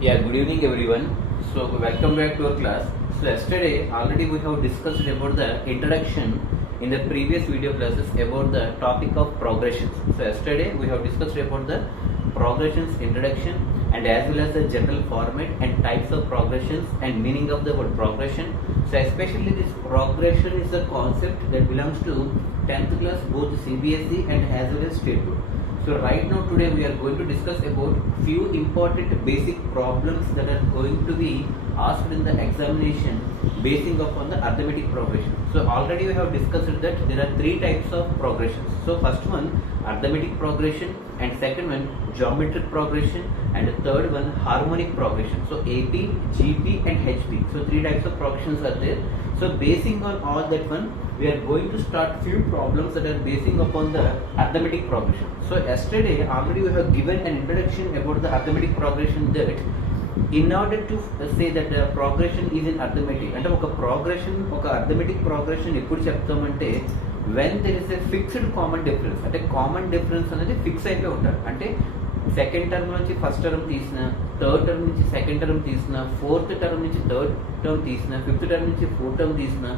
Yeah, good evening everyone. So welcome back to our class. So yesterday already we have discussed about the introduction in the previous video classes about the topic of progressions. So yesterday we have discussed about the progressions introduction and as well as the general format and types of progressions and meaning of the word progression. So especially this progression is a concept that belongs to 10th class both CBSE and as well as state board. So right now today we are going to discuss about few important basic problems that are going to be asked in the examination basing upon the arithmetic progression. So already we have discussed that there are three types of progressions. So first one arithmetic progression, and second one geometric progression, and the third one harmonic progression. So AP, GP and HP. So three types of progressions are there. So basing on all that one, we are going to start few problems that are basing upon the arithmetic progression. So yesterday already we have given an introduction about the arithmetic progression that in order to say that the progression is in arithmetic అంటే ఒక progression ఒక arithmetic progression ఎప్పుడు చెప్తామంటే when there is a fixed common difference అంటే common difference అనేది fix అయిపోయి ఉంటారు అంటే సెకండ్ టర్మ్ నుంచి ఫస్ట్ టర్మ్ తీసిన థర్డ్ టర్మ్ నుంచి సెకండ్ టర్మ్ తీసిన ఫోర్త్ టర్మ్ నుంచి థర్డ్ టర్మ్ తీసిన ఫిఫ్త్ టర్మ్ నుంచి ఫోర్త్ టర్మ్ తీసిన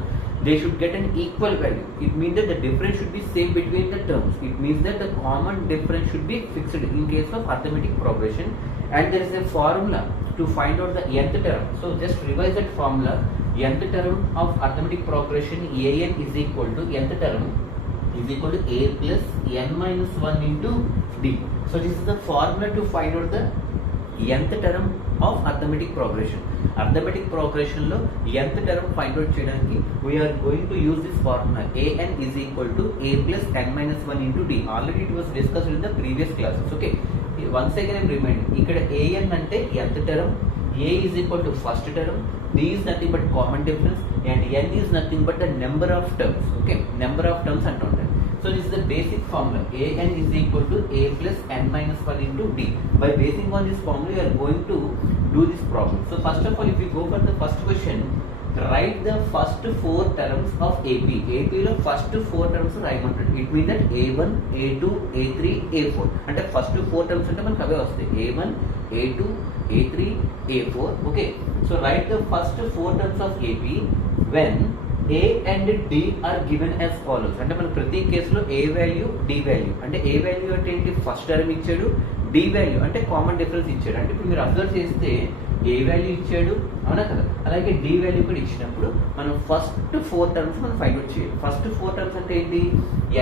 they should get an equal value. It means that the difference should be same between the terms. It means that the common difference should be fixed in case of arithmetic progression, and there is a formula to find out the nth term. So just revise that formula. Nth term of arithmetic progression an is equal to nth term is equal to a plus n minus 1 into d. So this is the formula to find out the nth term of arithmetic progression. Arithmetic progression lo nth term find out cheyadaniki we are going to use this formula an is equal to a plus n minus 1 into d. Already it was discussed in the previous classes. Okay, once again I am reminding ikkada an ante nth term, a is equal to first term, d is nothing but common difference, and n is nothing but the number of terms. Okay, number of terms antuntaru. So this is the basic formula. an is equal to a plus n minus 1 into d. By basing on this formula, we are going to do this problem. So first of all, if we go for the first question, write the first four terms of AP. AP lo first four terms రాయమంటాడు. It means that a1, a2, a3, a4. అంటే first four terms అంటే మనకు అవే వస్తాయి. a1, a2, a3, a4. Okay. So write the first four terms of AP when a and d are given as follows. అంటే మన ప్రతి కేసులో a value d value అంటే a value అంటే ఏంటి ఫస్ట్ టర్మ్ ఇచ్చాడు, d వాల్యూ అంటే common difference ఇచ్చాడు. అంటే ఇప్పుడు మీరు అబ్జర్వ్ చేస్తే a వాల్యూ ఇచ్చాడు అవునా కదా, అలాగే d వాల్యూ కూడా ఇచ్చినప్పుడు మనం ఫస్ట్ ఫోర్ టర్మ్స్ మనం ఫైండ్ అవుట్ చేయాలి. ఫస్ట్ ఫోర్ టర్మ్స్ అంటే ఏంటి,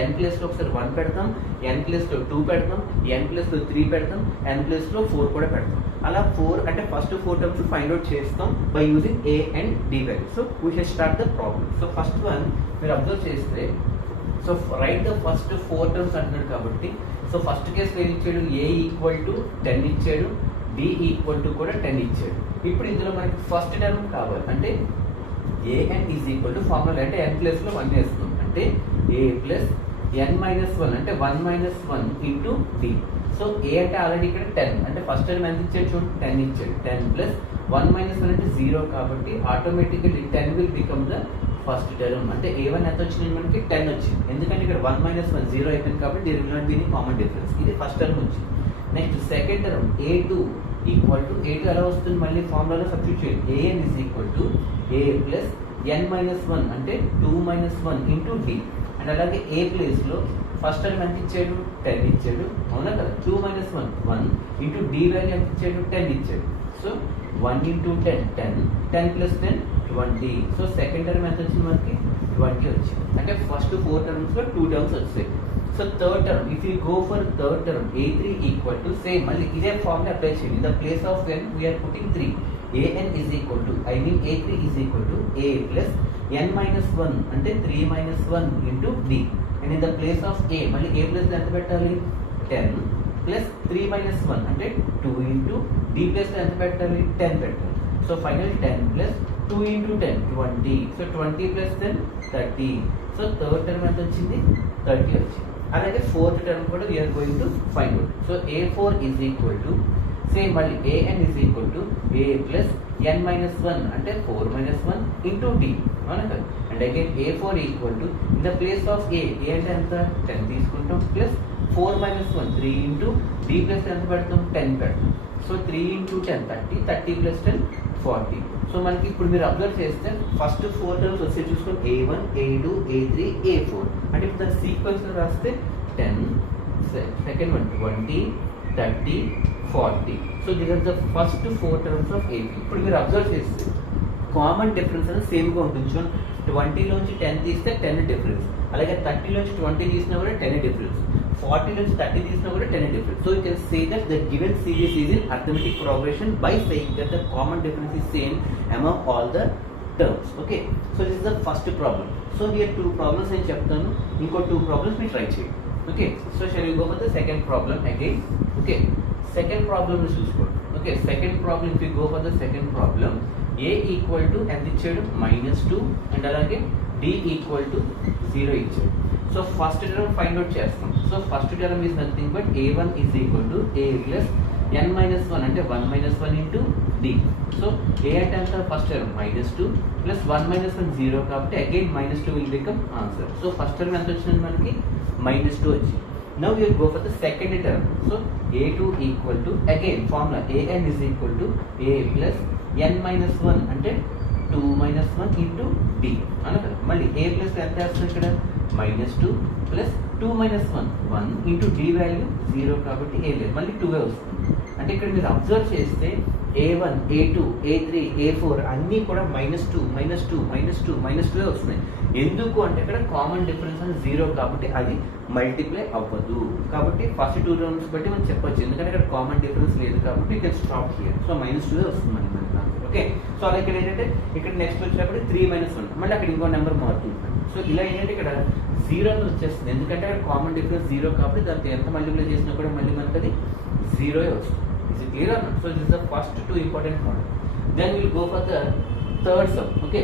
n ప్లేస్ లో ఒకసారి 1 పెడతాం, n ప్లేస్ లో 2 పెడతాం, n ప్లేస్ లో 3 పెడతాం, n ప్లేస్ లో 4 కూడా పెడతాం. అలా 4 అంటే first four terms find out చేస్తాం by using a and d value. So we should start the problem. So first one మీరు అబ్జర్వ్ చేస్తే so write the first four terms అంటున్నాడు కాబట్టి సో ఫస్ట్ కేసు ఏం ఇచ్చాడు, a ఈక్వల్ టు 10 ఇచ్చాడు, d equal to కూడా 10 ఇచ్చాడు. ఇప్పుడు ఇందులో మనకి ఫస్ట్ టర్మ్ కావాలి అంటే an is equal to formula అంటే n ప్లస్ లో 1 వేస్తున్నాం అంటే a ప్లస్ n మైనస్ 1 అంటే 1 minus 1 into d. So a అంటే ఆల్రెడీ ఇక్కడ 10 అంటే ఫస్ట్ టర్మ్ ఎంత ఇచ్చాడు చూడండి 10 ఇచ్చాడు. 10 ప్లస్ 1 మైనస్ 1 అంటే 0 కాబట్టి automatically 10 will become the first term. అంటే a1 ఎంత వచ్చింది మనకి 10 వచ్చింది, ఎందుకంటే ఇక్కడ 1 మైనస్ 1 0 అయిపోయింది కాబట్టి there will not be any common difference. ఇది ఫస్ట్ టర్మ్ వచ్చింది. Next second term a2 equal to a2 ఎలా వస్తుంది మళ్ళీ ఫార్ములాలో సబ్స్టిట్యూట్ చేయండి. an is equal to a plus n minus 1 అంటే 2 మైనస్ 1 ఇంటూ d. అండ్ అలాగే a ప్లేస్ లో ఫస్ట్ టర్మ్ ఎంత ఇచ్చాడు 10 ఇచ్చాడు అవునా కదా, 2 మైనస్ 1 1 ఇంటూ d వాల్యూ ఎంత ఇచ్చాడు 10 ఇచ్చాడు. So 1 into 10 10, 10 plus 10 20. So second term ఎంత వచ్చింది మనకి 20 వచ్చింది. అంటే ఫస్ట్ ఫోర్ టర్మ్స్ లో 2 టర్మ్స్ వచ్చాయి. So third term if you go for third term a3 equal to same మళ్ళీ ఇదే ఫార్ములా అప్లై చేయండి. In the place of n we're putting 3. an is equal to a3 is equal to a plus n minus 1 అంటే 3 minus 1 into d. and in the place of a మళ్ళీ a plus ఎంత పెట్టాలి 10 plus 3 minus 1 అంటే 2 into d plus ఎంత పెట్టాలి 10 పెట్టాలి. So final 10 plus 2 into 10 20. So 20 plus 10 30. So third term ఎంత వచ్చింది 30 వచ్చింది. అలాగే ఫోర్త్ టర్మ్ కూడా we're going to find out. So a4 is equal to same మళ్ళీ an is equal to a plus n minus 1 అంటే 4 minus 1 into d అవునా కదా. And again a4 equal to in the place of a అంటే ఎంత 10 తీసుకుంటాం plus 4 minus 1 3 into d plus ఎంత పెడతాం 10 పెడతాం. So 3 into 10 30 30 plus 10 40. సో మనకి ఇప్పుడు మీరు అబ్జర్వ్ చేస్తే ఫస్ట్ 4 టర్మ్స్ వచ్చి చూసుకొని a1 a2 a3 a4 అంటే ఇప్పుడు దాని సీక్వెన్స్ లో రాస్తే 10 second one 20 30 40. So these are the first 4 terms of AP. ఇప్పుడు మీరు అబ్జర్వ్ చేస్తే కామన్ డిఫరెన్స్ అనేది సేమ్గా ఉంటుంది. చూడండి 20 లోంచి 10 తీస్తే 10 డిఫరెన్స్, అలాగే 30 లోంచి 20 తీసినా కూడా 10 డిఫరెన్స్, 40 నుంచి 30 తీసినా కూడా 10 difference. So you can say that the given series is in arithmetic progression by saying that the common difference is same among all the terms. Okay, so this is the first problem. So here two problems in chapter inko two problems we try check. Okay, so shall we go for the second problem again? Okay, second problem is useful. Okay, second problem, if we go for the second problem, a equal to and ichadu -2 and alage d equal to 0 ichadu. So first term find out chestam. So first term is nothing but a1 is equal to a plus n minus 1 ante 1 minus 1 into d. So a ante anta first term -2 plus 1 minus 1 0 kabatti again -2 will become answer. So first term enta vachindi manaki -2 vachi. Now we will go for the second term. So a2 equal to again formula an is equal to a plus n minus 1 ante 2 minus 1 into d anakada. Malli a plus enta vastundi ikkada -2 plus 2 minus 1 1 into d value 0 కాబట్టి a లేదు, మళ్ళీ 2 వస్తుంది. అంటే ఇక్కడ మీరు observe చేస్తే a1 a2 a3 a4 అన్నీ కూడా -2 -2 -2 -2 వస్తున్నాయి. ఎందుకు అంటే ఇక్కడ కామన్ డిఫరెన్స్ అని 0 కాబట్టి అది మల్టిప్లై అవ్వదు. కాబట్టి ఫస్ట్ 2 టర్మ్స్ బట్టి మనం చెప్పొచ్చు, ఎందుకంటే ఇక్కడ కామన్ డిఫరెన్స్ లేదు కాబట్టి you can stop here. So -2 వస్తుంది మనకి ఆన్సర్. ఓకే, సో అలా ఇక్కడ ఏంటంటే ఇక్కడ నెక్స్ట్ వచ్చినప్పుడు 3 - 1 మళ్ళీ అక్కడ ఇంకో నెంబర్ మారుతుంది. సో ఇలా ఏంటంటే ఇక్కడ 0 వచ్చేస్తుంది, ఎందుకంటే అక్కడ కామన్ డిఫరెన్స్ 0 కాబట్టి దానికి ఎంత మల్టిప్లై చేసినా కూడా మళ్ళీ మనకి అది 0 వస్తుంది. Is it clear or not? So this is the first two important model. Then we will go for the third sum. Okay,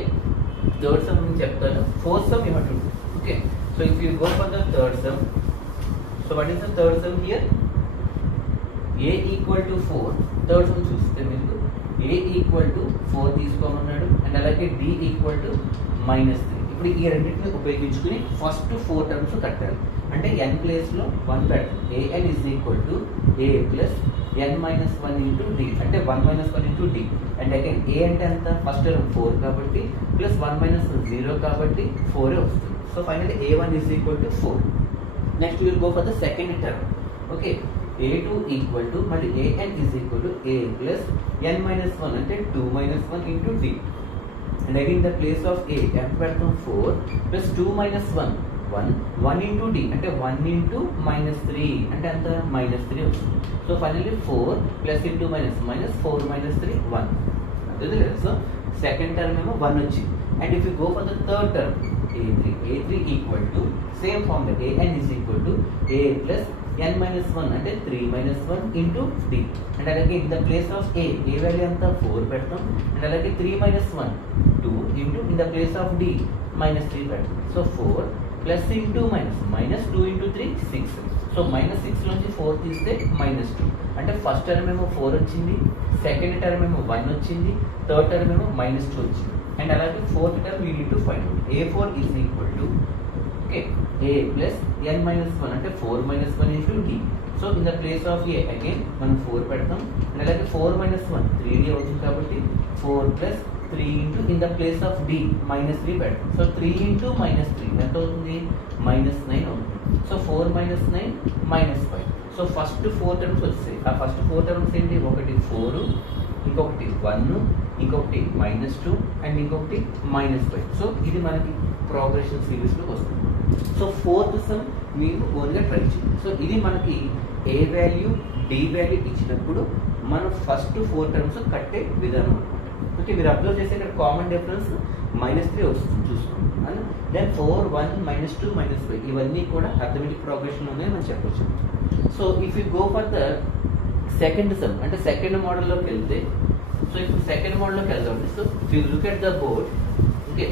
third sum నేను చెప్తాను, fourth sum you have to do. Okay, so if you go for the third sum, so what is the third sum here? A equal to 4. Third sum చూస్తే మీకు a equal to 4 తీసుకోమన్నాడు and అలాగే d equal to -3. ఇప్పుడు ఈ రెండింటిని ఉపయోగించుకుని first 4 terms కట్టాలి. అంటే n place లో 1 పెడతాం. an is equal to a plus n minus 1 into d అంటే 1 minus 1 into d. And again a అంటే ఎంత ఫస్ట్ టర్మ్ 4 కాబట్టి ప్లస్ 1 minus 0 కాబట్టి 4 వస్తుంది. So finally a1 is equal to 4. Next we will go for the second term. Okay, a2 equal to మళ్ళీ an is equal to a plus n minus 1 అంటే 2 minus 1 into d. And again the place of a ఎంత పెడతాం 4 plus 2 minus 1 into d అంటే 1 into -3 అంటే ఎంత -3 వస్తుంది. So finally 4 plus into minus 4 minus 3 1 అదే లేదు. సో సెకండ్ టర్మ్ ఏమో 1 వచ్చింది. And if you go for the third term a3 equal to same form an is equal to a plus n minus 1 అంటే 3 minus 1 into d. And అలాగే in the place of a value అంతా 4 పెడతాం and అలాగే 3 minus 1 2 into in the place of d -3 పెడతాం. So 4 plus into minus 2 into 3 6. So -6 నుంచి 4 తీస్తే -2 అంటే first term ఏమో 4 వచ్చింది, సెకండ్ టర్మ్ ఏమో 1 వచ్చింది, థర్డ్ టర్మ్ ఏమో -2 వచ్చింది. అండ్ అలాగే fourth term you need to find out. a4 is equal to okay a plus n minus 1 అంటే 4 minus 1 into d. So in the place of a again మనం 4 పెడతాం and అలాగే 4 minus 1 3d అవుతుంది కాబట్టి 4 plus 3 into in the place of d -3 పెడతాం. So 3 into -3 ఎంత అవుతుంది -9 అవుతుంది. So 4 minus 9 -5. So first 4 terms వచ్చాయి. ఆ ఫస్ట్ 4 టర్మ్స్ ఏంటి, ఒకటి 4 ఇంకొకటి 1 ఇంకొకటి -2 అండ్ ఇంకొకటి -5. సో ఇది మనకి ప్రోగ్రెషన్ సిరీస్లోకి వస్తుంది. సో ఫోర్త్ సమ్ మీరు ఓన్గా ట్రై చేయండి. సో ఇది మనకి ఏ వాల్యూ డి వాల్యూ ఇచ్చినప్పుడు మనం ఫస్ట్ 4 టర్మ్స్ కట్టే విధానం అనమాట. ఓకే, మీరు అబ్జర్వ్ చేస్తే ఇక్కడ కామన్ డిఫరెన్స్ -3 వస్తుంది చూసుకోండి. అండ్ దెన్ 4 1 -2 -5 ఇవన్నీ కూడా అర్థమెటిక్ ప్రోగ్రెషన్ ఉన్నాయని మనం చెప్పొచ్చు. So if you go for the second some అంటే సెకండ్ మోడల్లోకి వెళ్తే, సో ఇప్పుడు సెకండ్ మోడల్లోకి వెళ్దామండి. So if you look at the board, okay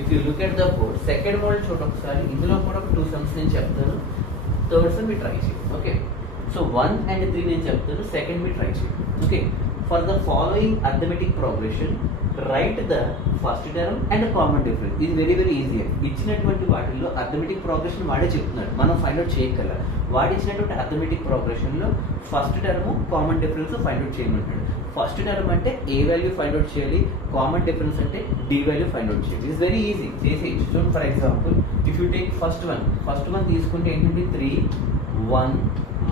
if you look at the board second model చూడండి ఒకసారి. ఇందులో కూడా 2 సమ్స్ నేను చెప్తాను, థర్డ్ సమ్ మీరు ట్రై చేయండి. ఓకే, సో 1 and 3 నేను చెప్తాను, సెకండ్ మీరు ట్రై చేయండి. Okay, for the following arithmetic progression right the first term and common difference. ఇది వెరీ వెరీ ఈజీ. ఇచ్చినటువంటి వాటిల్లో అర్థమెటిక్ ప్రోగ్రెషన్ వాడే చెప్తున్నాడు, మనం ఫైండ్ అవుట్ చేయగల. వాడు ఇచ్చినటువంటి అర్థమెటిక్ ప్రోగ్రెషన్లో first term common difference find out చేయమంటాడు. ఫస్ట్ టర్మ్ అంటే ఏ వాల్యూ ఫైండ్ అవుట్ చేయాలి, కామన్ డిఫరెన్స్ అంటే డి వాల్యూ ఫైండ్ అవుట్ చేయాలి. ఇట్స్ వెరీ ఈజీ, చేసేయచ్చు. చూడండి, for example if you take first one తీసుకుంటే ఏంటంటే 3 1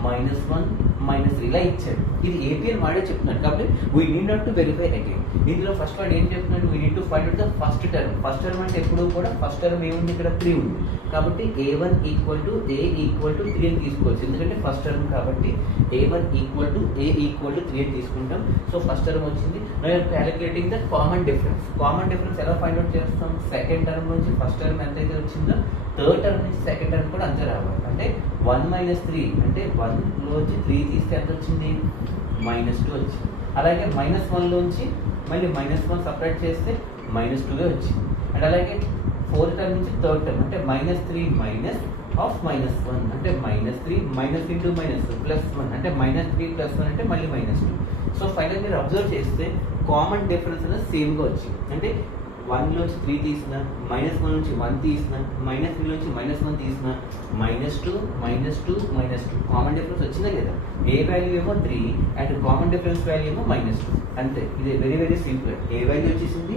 -1 -3 ఇలా ఇచ్చాడు. ఇది ఏపీ అని వాడే చెప్తున్నాడు కాబట్టి we need not to verify again. ఇందులో ఫస్ట్ వాడు ఏం చెప్తున్నాడు, we need to find out the first term. First term అంటే ఎప్పుడు కూడా ఫస్ట్ టర్మ్ ఏముంది, ఇక్కడ 3 ఉంది కాబట్టి a1 = a = 3 అని తీసుకోవచ్చు. ఎందుకంటే ఫస్ట్ టర్మ్ కాబట్టి a1 = a = 3 అని తీసుకుంటాం. సో ఫస్ట్ టర్మ్ వచ్చింది. Calculating the common difference. Common difference ఎలా ఫైండ్ అవుట్ చేస్తాం, సెకండ్ టర్మ్ నుంచి ఫస్ట్ టర్మ్ ఎంత అయితే వచ్చిందో థర్డ్ టర్మ్ నుంచి సెకండ్ టర్మ్ కూడా అంతే రావాలి. అంటే 1 - 3 అంటే 1లోంచి 3 తీస్తే ఎంత వచ్చింది, -2 వచ్చింది. అలాగే -1లోంచి మళ్ళీ -1 సపరేట్ చేస్తే -2 వచ్చింది. అండ్ అలాగే ఫోర్త్ టర్మ్ నుంచి థర్డ్ టర్మ్ అంటే -3 మైనస్ ఆఫ్ -1 అంటే -3 మైనస్ ఇంటూ +1 అంటే -3 +1 అంటే మళ్ళీ -2. సో ఫైనల్ మీరు అబ్జర్వ్ చేస్తే కామన్ డిఫరెన్స్ అనేది సేమ్గా వచ్చింది. అంటే 1లోంచి 3 తీసిన, -1 నుంచి 1 తీసిన, -3 నుంచి -1 తీసిన, -2 -2 కామన్ డిఫరెన్స్ వచ్చిందా లేదా. ఏ వాల్యూ ఏమో 3 అండ్ కామన్ డిఫరెన్స్ వాల్యూ ఏమో -2. అంతే, ఇది వెరీ వెరీ సింపుల్. ఏ వాల్యూ వచ్చేసింది,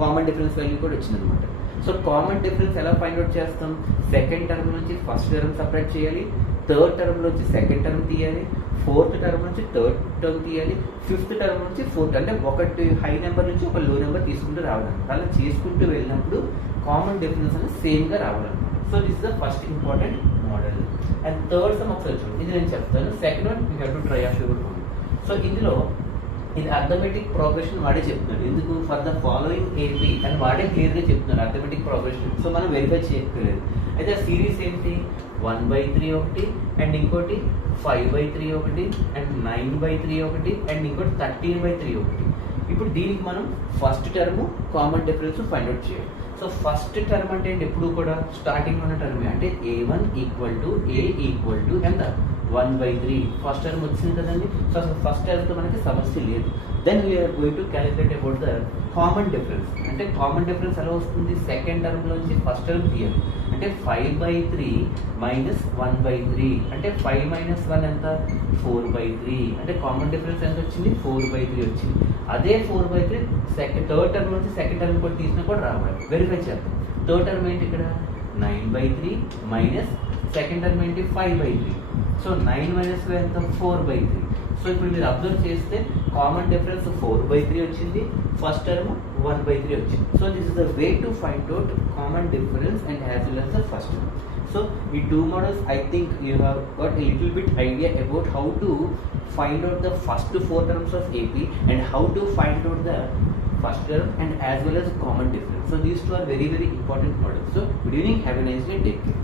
కామన్ డిఫరెన్స్ వాల్యూ కూడా వచ్చింది అనమాట. సో కామన్ డిఫరెన్స్ ఎలా ఫైండ్ అవుట్ చేస్తాం, సెకండ్ టర్మ్ నుంచి ఫస్ట్ టర్మ్ సపరేట్ చేయాలి, థర్డ్ టర్మ్ నుంచి సెకండ్ టర్మ్ తీయాలి, ఫోర్త్ టర్మ్ నుంచి థర్డ్ టర్మ్ తీయాలి, ఫిఫ్త్ టర్మ్ నుంచి ఫోర్త్, అంటే ఒకటి హై నెంబర్ నుంచి ఒక లో నెంబర్ తీసుకుంటూ రావాలన్నమాట. అలా చేసుకుంటూ వెళ్ళినప్పుడు కామన్ డిఫరెన్స్ అనేది సేమ్గా రావాలన్నమాట. So this is the first important model. And third sum ఒకసారి చూడండి, ఇది నేను చెప్తాను. Second one you have to try of your own. So ఇందులో ఇది అర్థమెటిక్ ప్రోగ్రెషన్ వాడే చెప్తున్నాడు. ఎందుకు, ఫర్ ద ఫాలోయింగ్ ఏపీ అని వాడే క్లియర్గా చెప్తున్నాడు అర్థమెటిక్ ప్రోగ్రెషన్. సో మనం వెరిఫై చేయక్కర్లేదు. అయితే ఆ సిరీస్ ఏంటి, 1/3 ఒకటి, అండ్ ఇంకోటి 5/3 ఒకటి, అండ్ 9/3 ఒకటి, అండ్ ఇంకోటి 13/3 ఒకటి. ఇప్పుడు దీనికి మనం first term common difference find out చేయాలి. సో ఫస్ట్ టర్మ్ అంటే ఎప్పుడు కూడా స్టార్టింగ్ ఉన్న టర్మే. అంటే a1 = a = ఎంత, 1/3. ఫస్ట్ టర్మ్ వచ్చింది కదండి. సో అసలు ఫస్ట్ టర్మ్తో మనకి సమస్య లేదు. Then we're going to calculate about the common difference. అంటే కామన్ డిఫరెన్స్ ఎలా వస్తుంది, సెకండ్ టర్మ్లోంచి ఫస్ట్ టర్మ్ తీయాలి. అంటే 5/3 -1/3 అంటే 5 - 1 ఎంత, 4/3. అంటే కామన్ డిఫరెన్స్ ఎంత వచ్చింది, 4/3 వచ్చింది. అదే 4/3 థర్డ్ టర్మ్ నుంచి సెకండ్ టర్మ్ కూడా తీసినా కూడా రావాలి. వెరిఫై చేద్దాం. థర్డ్ టర్మ్ ఏంటి ఇక్కడ, 9/3 మైనస్ సెకండ్ టర్మ్ ఏంటి, 5/3. సో 9 - 5 ఎంత, 4/3. సో ఇప్పుడు మీరు అబ్జర్వ్ చేస్తే కామన్ డిఫరెన్స్ 4/3 వచ్చింది, ఫస్ట్ టర్మ్ 1/3 వచ్చింది. So this is the way to find out common difference and as well as the first term. So ఈ two models I think you have got a little bit idea about how to find out the first 4 terms of AP and how to find out the first term and as well as common difference. So these two are very very important models. So good evening, have a nice day, take care.